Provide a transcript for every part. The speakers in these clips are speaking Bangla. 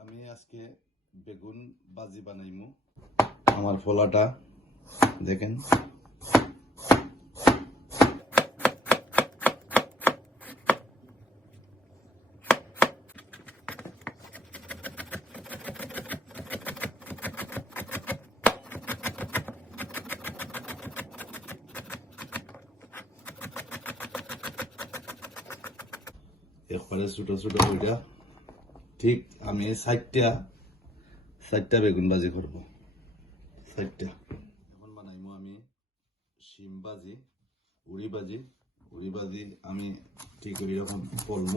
আমি আজকে বেগুন বাজি বানাইমু। আমার ফলাটা দেখেন। একবারে ছোট ছোট ওইটা ঠিক, আমি ষাটটা ষাটটা বেগুন ভাজি করব। ষাটটা। এখন বানাইমু আমি শিম ভাজি, উড়ি ভাজি। উড়ি ভাজি আমি ঠিক ওই রকম করব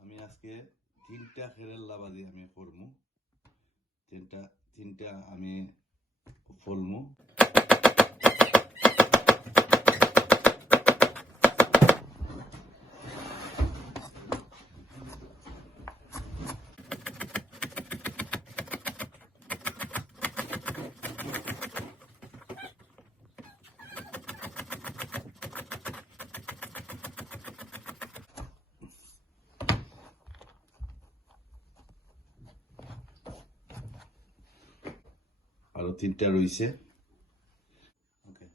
আমি আজকে তিনটা খেরেল্লা বাজি আমি করব তিনটা তিনটা আমি ফলমু আরও তিনটা রইছে। ওকে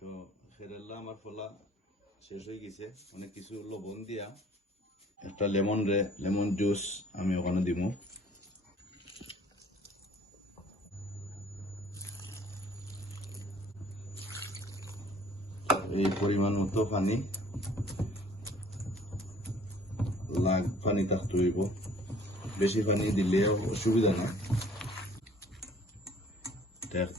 তো খেরেল্লা আমার ফলা শেষ হয়ে গেছে। অনেক কিছু লবণ দিয়া। একটা লেমন রে লেমন জুস আমি ওখানে দিব এই পরিমাণ মতো পানি। লাগ পানি থাকতে হইব। বেশি পানি দিলে অসুবিধা না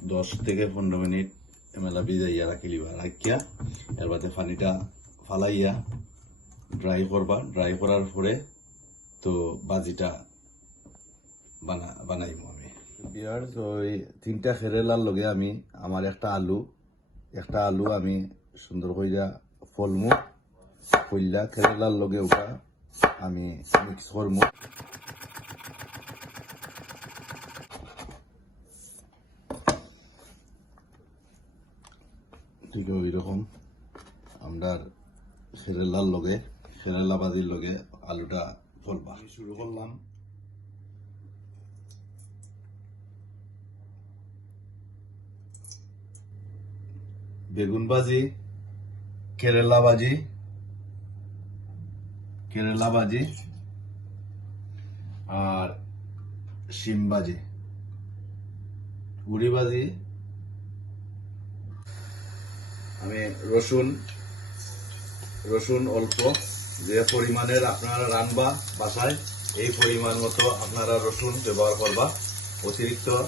দশ থেকে পনেরো মিনিট এমেলা ভিজাইয়া রাখিলিবা রাখিয়া এর বাদে পানিটা ফালাইয়া ড্রাই করবা ড্রাই করার পরে তো বাজিটা বানা বানাইমু আমি বিয়ার ওই তিনটা খেরেলার লগে আমি আমার একটা আলু একটা আলু আমি সুন্দর কইরা ফলমু কইলা খেরেলার লগে ওটা আমি মিক্স করমু ঠিক ওই রকম আমরা খেরেলার লগে খেরেলা বাজির লগে আলুটা ফলবা শুরু করলাম। বেগুন ভাজি কেরালা ভাজি কেরালা ভাজি আর শিম ভাজি উড়ি ভাজি আমি রসুন রসুন অল্প, যে পরিমাণের আপনারা রানবা বাসায়, এই পরিমাণ মতো আপনারা রসুন ব্যবহার করবা। অতিরিক্ত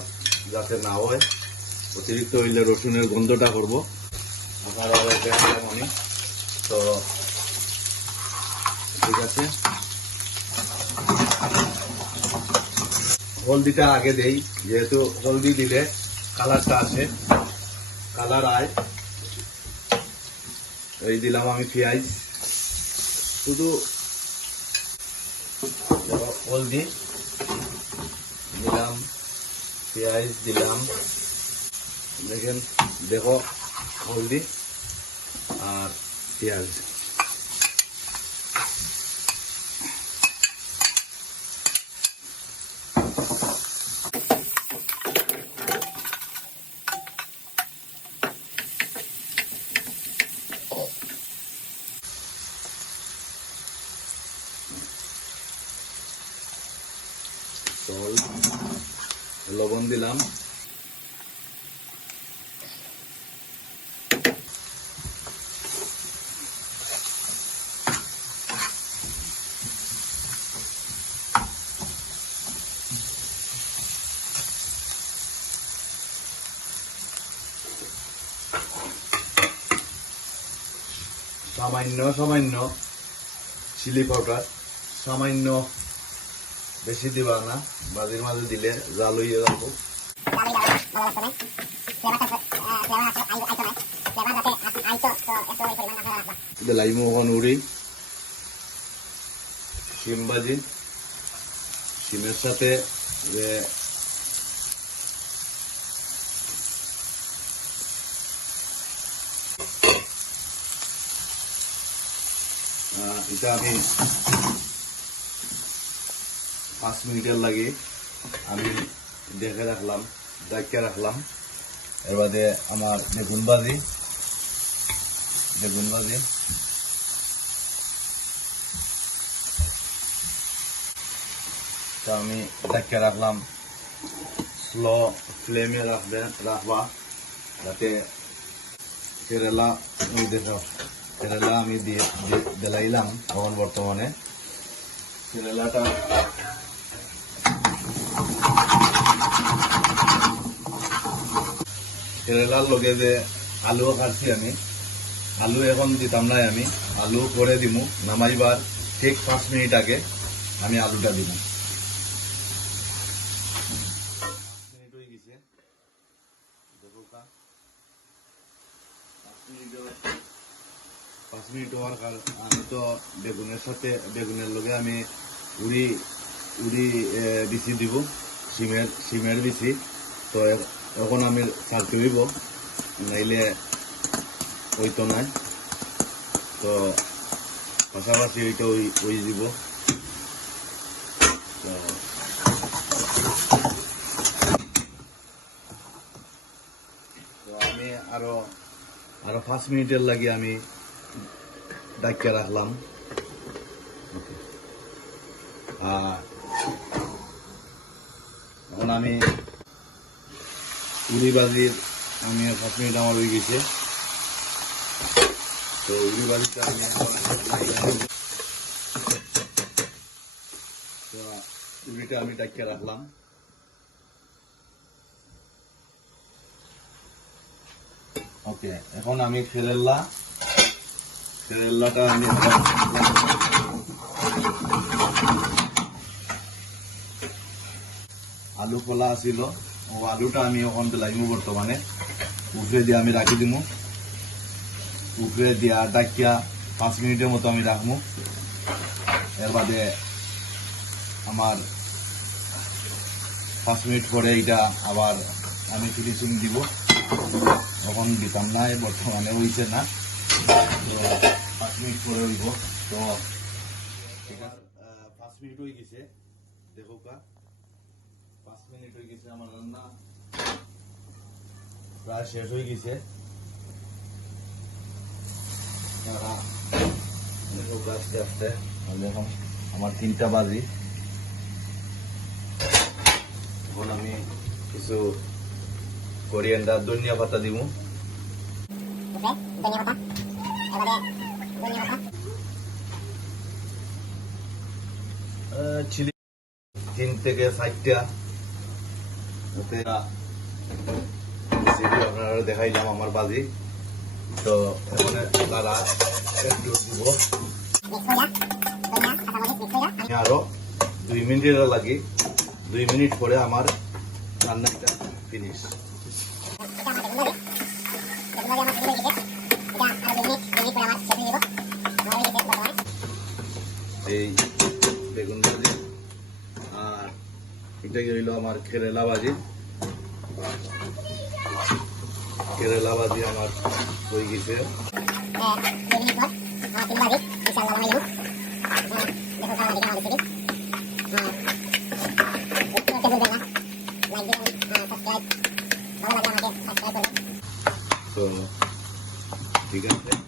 যাতে না হয়, অতিরিক্ত হইলে রসুনের গন্ধটা করব। আপনারা আমি। তো, ঠিক আছে। হলদিটা আগে দেই, যেহেতু হলদি দিলে কালারটা আসে। কালার আয়। এই দিলাম আমি পেঁয়াজ। শুধু হলদি দিলাম পেঁয়াজ দিলাম। দেখেন দেখো হলদি আর পেঁয়াজ জল লবণ দিলাম। সামান্য সামান্য চিলি পাউডার সামান্য বেশি দিবা না মাঝে মাঝে দিলে জাল হইয়ে যাব আচ্ছা, লাইমো ওখান উড়ি শিম ভাজি শিমের সাথে যে এটা আমি পাঁচ মিনিটের লাগে। আমি দেখে রাখলাম ডাকিয়ে রাখলাম। এর বাদে আমার বেগুন ভাজি বেগুন ভাজি তা আমি ডাকিয়ে রাখলাম। স্লো ফ্লেমে রাখবে রাখবা। যাতে কেরালা দেখো কেরালা আমি দিয়ে দিয়ে- দিলাইলাম এখন বর্তমানে। কেরালাটা কেরালার লগে যে আলু কাটছি আমি। আলু এখন দিতাম নাই আমি। আলু করে দিমু নামাইবার ঠিক পাঁচ মিনিট আগে আমি আলুটা দিব পাঁচ মিনিট হওয়ার কারণ আমি তো বেগুনের সাথে বেগুনের লগে আমি উড়ি উড়ি বিচি দিব। সিমের সিমের বিচি। তো এখন আমি ছাড়তে হইব নাইলে হইতো নাই তো পাশাপাশি ওইটা ওই ওই দিব। তো আমি আরও আরও পাঁচ মিনিটের লাগে আমি ডাকিয়ে রাখলাম. আর এখন আমি উড়ি বাজির আমি পাঁচ মিনিট আমার হয়ে গেছে। তো উড়ি বাজিটা আমি উড়িটা আমি ডাকিয়ে রাখলাম? ওকে, এখন আমি ফেরেল্লা। ফেরেল্লাটা আমি আলু পোলা আছিল আলুটা আমি এখন বেলাইমু বর্তমানে। উপরে দিয়ে আমি রাখি দিমু। উপরে দিয়া ডাকিয়া পাঁচ মিনিটের মতো আমি রাখব এর বাদে আমার পাঁচ মিনিট পরে এটা আবার আমি ফিনিশিং দিব। তখন দিতাম না বর্তমানে হইছে না। তো পাঁচ মিনিট পরে হইব। তো ঠিক পাঁচ মিনিট হয়ে গেছে। দেখো কা মিনিট হয়ে গেছে আমার রান্না। প্রায় শেষ হয়ে গেছে। আস্তে আস্তে এখন আমার তিনটা বাজি। এখন আমি কিছু কোরিয়ান্ডার ধনিয়া পাতা দিব। চিলি তিন থেকে ষাটটা ওতে আপনারা দেখাইলাম আমার বাজি। তো এখন তারা আরও দুই মিনিট লাগে। দুই মিনিট পরে আমার রান্নাটা ফিনিশ এই বেগুন ভাজি। আর এটা হইল আমার কেরালা ভাজি। কেরালা ভাজি আমার ঠিক আছে।